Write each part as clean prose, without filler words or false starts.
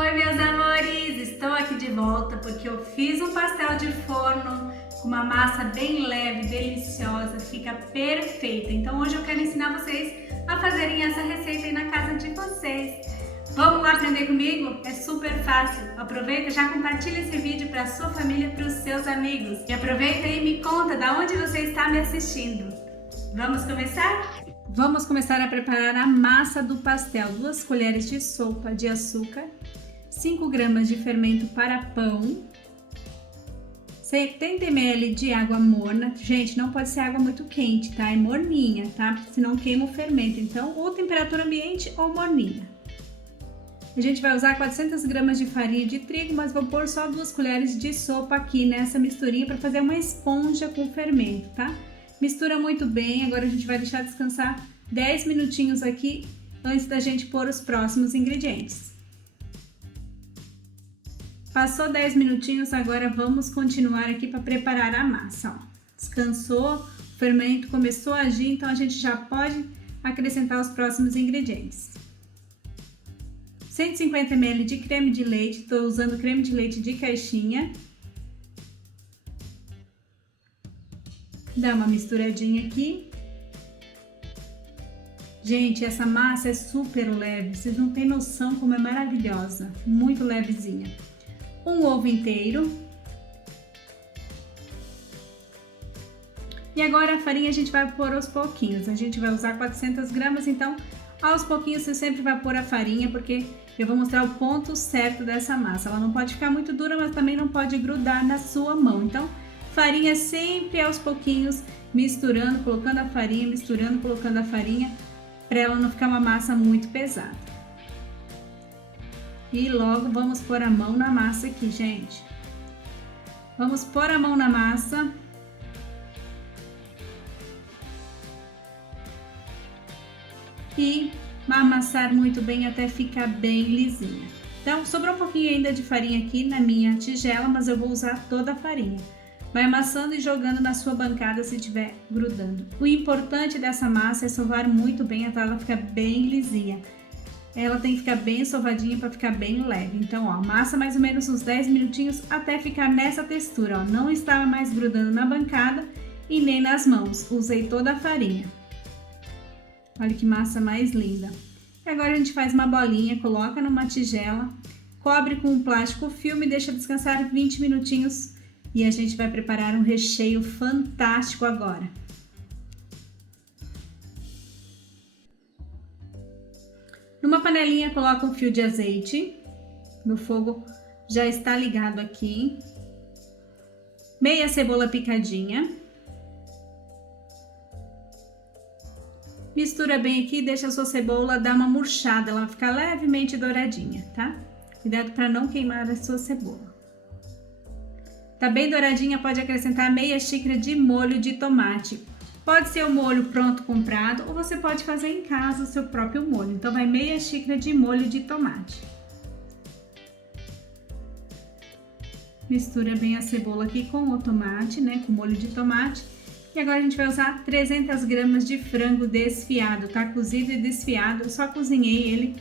Oi, meus amores! Estou aqui de volta porque eu fiz um pastel de forno com uma massa bem leve, deliciosa, fica perfeita. Então hoje eu quero ensinar vocês a fazerem essa receita aí na casa de vocês. Vamos lá aprender comigo? É super fácil. Aproveita e já compartilha esse vídeo para a sua família e para os seus amigos. E aproveita e me conta de onde você está me assistindo. Vamos começar? Vamos começar a preparar a massa do pastel. 2 colheres de sopa de açúcar, 5 gramas de fermento para pão, 70 ml de água morna. Gente, não pode ser água muito quente, tá? É morninha, tá? Porque senão queima o fermento. Então, ou temperatura ambiente ou morninha. A gente vai usar 400 gramas de farinha de trigo, mas vou pôr só 2 colheres de sopa aqui nessa misturinha para fazer uma esponja com fermento, tá? Mistura muito bem. Agora a gente vai deixar descansar 10 minutinhos aqui antes da gente pôr os próximos ingredientes. Passou 10 minutinhos, agora vamos continuar aqui para preparar a massa. Ó. Descansou, o fermento começou a agir, então a gente já pode acrescentar os próximos ingredientes. 150 ml de creme de leite, estou usando creme de leite de caixinha. Dá uma misturadinha aqui. Gente, essa massa é super leve, vocês não têm noção como é maravilhosa, muito levezinha. Um ovo inteiro. E agora a farinha a gente vai pôr aos pouquinhos, a gente vai usar 400 gramas, então aos pouquinhos você sempre vai pôr a farinha, porque eu vou mostrar o ponto certo dessa massa. Ela não pode ficar muito dura, mas também não pode grudar na sua mão, então farinha sempre aos pouquinhos, misturando, colocando a farinha, misturando, colocando a farinha, para ela não ficar uma massa muito pesada. E logo vamos pôr a mão na massa aqui, gente. Vamos pôr a mão na massa. E amassar muito bem até ficar bem lisinha. Então, sobrou um pouquinho ainda de farinha aqui na minha tigela, mas eu vou usar toda a farinha. Vai amassando e jogando na sua bancada se estiver grudando. O importante dessa massa é sovar muito bem até ela ficar bem lisinha. Ela tem que ficar bem sovadinha para ficar bem leve. Então, ó, amassa mais ou menos uns 10 minutinhos até ficar nessa textura, ó. Não estava mais grudando na bancada e nem nas mãos. Usei toda a farinha. Olha que massa mais linda. E agora a gente faz uma bolinha, coloca numa tigela, cobre com um plástico filme e deixa descansar 20 minutinhos. E a gente vai preparar um recheio fantástico agora. Numa panelinha, coloca um fio de azeite. Meu fogo já está ligado aqui. Meia cebola picadinha. Mistura bem aqui e deixa a sua cebola dar uma murchada. Ela vai ficar levemente douradinha, tá? Cuidado para não queimar a sua cebola. Tá bem douradinha, pode acrescentar meia xícara de molho de tomate. Pode ser o molho pronto comprado ou você pode fazer em casa o seu próprio molho. Então vai meia xícara de molho de tomate. Mistura bem a cebola aqui com o tomate, né, com o molho de tomate. E agora a gente vai usar 300 gramas de frango desfiado, tá? Cozido e desfiado. Eu só cozinhei ele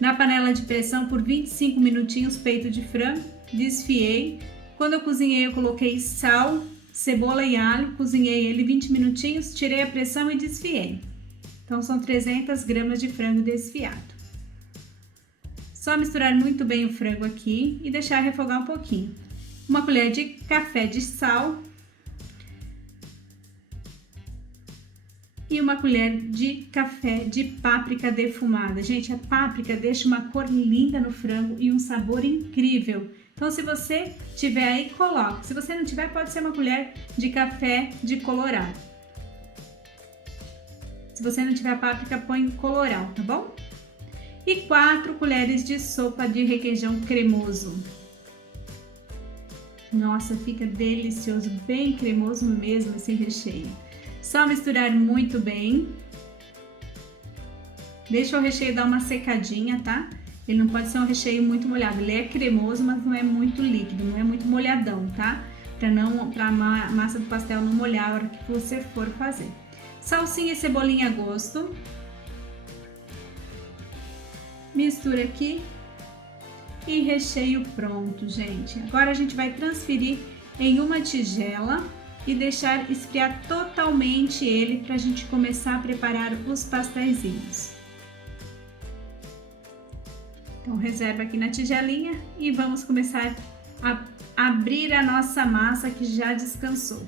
na panela de pressão por 25 minutinhos, peito de frango. Desfiei. Quando eu cozinhei, eu coloquei sal, cebola e alho, cozinhei ele 20 minutinhos, tirei a pressão e desfiei. Então, são 300 gramas de frango desfiado. Só misturar muito bem o frango aqui e deixar refogar um pouquinho. Uma colher de café de sal e uma colher de café de páprica defumada. Gente, a páprica deixa uma cor linda no frango e um sabor incrível. Então, se você tiver aí, coloque. Se você não tiver, pode ser uma colher de café de colorau. Se você não tiver páprica, põe colorau, tá bom? E 4 colheres de sopa de requeijão cremoso. Nossa, fica delicioso, bem cremoso mesmo esse recheio. Só misturar muito bem. Deixa o recheio dar uma secadinha, tá? Ele não pode ser um recheio muito molhado, ele é cremoso, mas não é muito líquido, não é muito molhadão, tá? Para a massa do pastel não molhar a hora que você for fazer. Salsinha e cebolinha a gosto. Mistura aqui e recheio pronto, gente. Agora a gente vai transferir em uma tigela e deixar esfriar totalmente ele para a gente começar a preparar os pasteizinhos. Então reserva aqui na tigelinha e vamos começar a abrir a nossa massa que já descansou.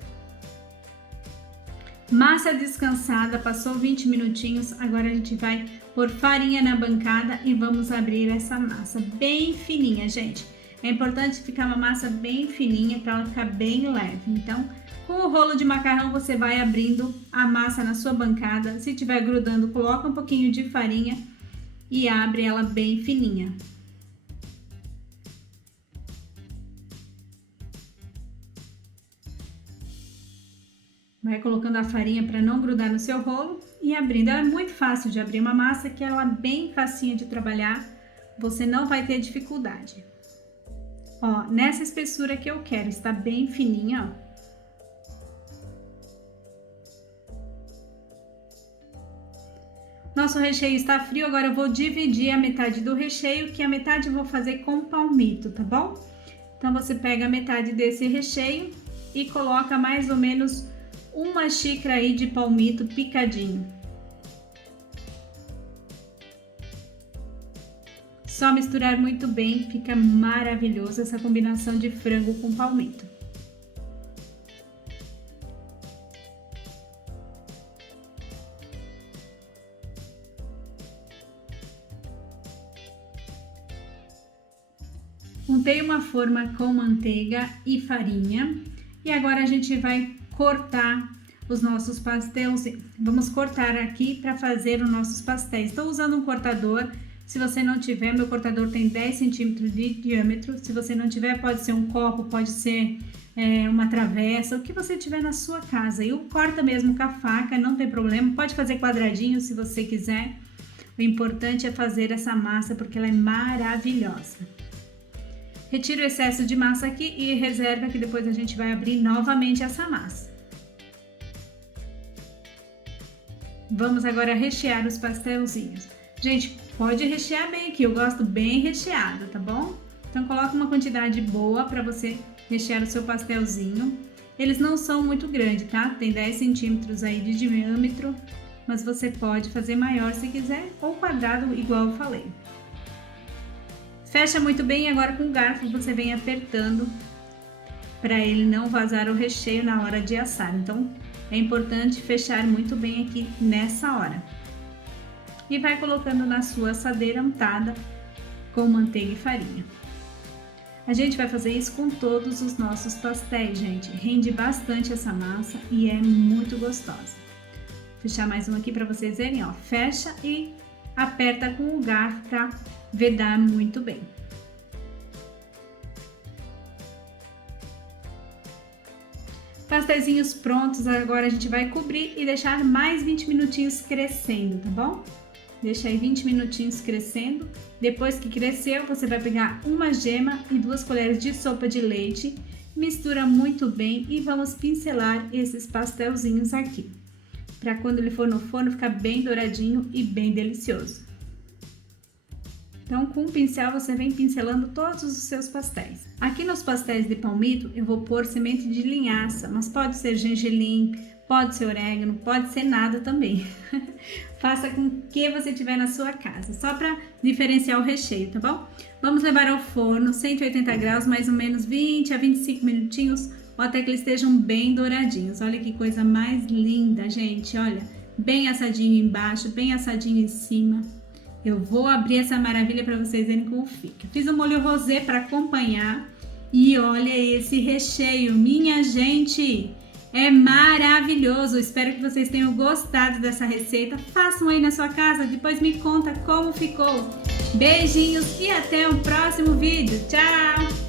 Massa descansada, passou 20 minutinhos, agora a gente vai pôr farinha na bancada e vamos abrir essa massa bem fininha, gente. É importante ficar uma massa bem fininha para ela ficar bem leve. Então, com o rolo de macarrão você vai abrindo a massa na sua bancada. Se tiver grudando, coloca um pouquinho de farinha e abre ela bem fininha. Vai colocando a farinha para não grudar no seu rolo e abrindo. Ela é muito fácil de abrir uma massa, que ela é bem facinha de trabalhar. Você não vai ter dificuldade. Ó, nessa espessura que eu quero, está bem fininha, ó. Nosso recheio está frio, agora eu vou dividir a metade do recheio, que a metade eu vou fazer com palmito, tá bom? Então você pega a metade desse recheio e coloca mais ou menos uma xícara aí de palmito picadinho. Só misturar muito bem, fica maravilhoso essa combinação de frango com palmito. Untei uma forma com manteiga e farinha e agora a gente vai cortar os nossos pastéis. Vamos cortar aqui para fazer os nossos pastéis. Estou usando um cortador. Se você não tiver, meu cortador tem 10 centímetros de diâmetro. Se você não tiver, pode ser um copo, pode ser uma travessa, o que você tiver na sua casa. E corta mesmo com a faca, não tem problema. Pode fazer quadradinho se você quiser. O importante é fazer essa massa porque ela é maravilhosa. Retira o excesso de massa aqui e reserva que depois a gente vai abrir novamente essa massa. Vamos agora rechear os pastelzinhos. Gente, pode rechear bem aqui, eu gosto bem recheado, tá bom? Então coloca uma quantidade boa para você rechear o seu pastelzinho. Eles não são muito grandes, tá? Tem 10 centímetros aí de diâmetro, mas você pode fazer maior se quiser ou quadrado igual eu falei. Fecha muito bem e agora com o garfo você vem apertando para ele não vazar o recheio na hora de assar. Então é importante fechar muito bem aqui nessa hora. E vai colocando na sua assadeira untada com manteiga e farinha. A gente vai fazer isso com todos os nossos pastéis, gente. Rende bastante essa massa e é muito gostosa. Vou fechar mais um aqui para vocês verem, ó. Fecha e aperta com o garfo para vedar muito bem. Pastéisinhos prontos, agora a gente vai cobrir e deixar mais 20 minutinhos crescendo, tá bom? Deixa aí 20 minutinhos crescendo. Depois que cresceu, você vai pegar uma gema e 2 colheres de sopa de leite. Mistura muito bem e vamos pincelar esses pastelzinhos aqui. Para quando ele for no forno ficar bem douradinho e bem delicioso. Então, com o pincel, você vem pincelando todos os seus pastéis. Aqui nos pastéis de palmito, eu vou pôr semente de linhaça, mas pode ser gergelim, pode ser orégano, pode ser nada também. Faça com o que você tiver na sua casa, só para diferenciar o recheio, tá bom? Vamos levar ao forno, 180 graus, mais ou menos 20 a 25 minutinhos, ou até que eles estejam bem douradinhos. Olha que coisa mais linda, gente, olha, bem assadinho embaixo, bem assadinho em cima. Eu vou abrir essa maravilha para vocês verem como fica. Fiz um molho rosé para acompanhar e olha esse recheio, minha gente! É maravilhoso! Espero que vocês tenham gostado dessa receita. Façam aí na sua casa, depois me conta como ficou. Beijinhos e até o próximo vídeo. Tchau!